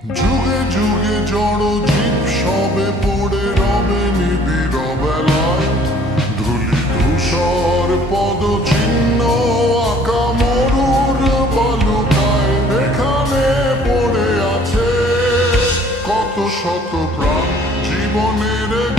যুগে যুগে জড় জীব সবে পড়ে রবে নিবিড় বেলায়, ধুলি ধূসর পদ চিহ্ন আঁকা মরুর বালুকায়। এখানে পড়ে আছে কত শত প্রাণ জীবনের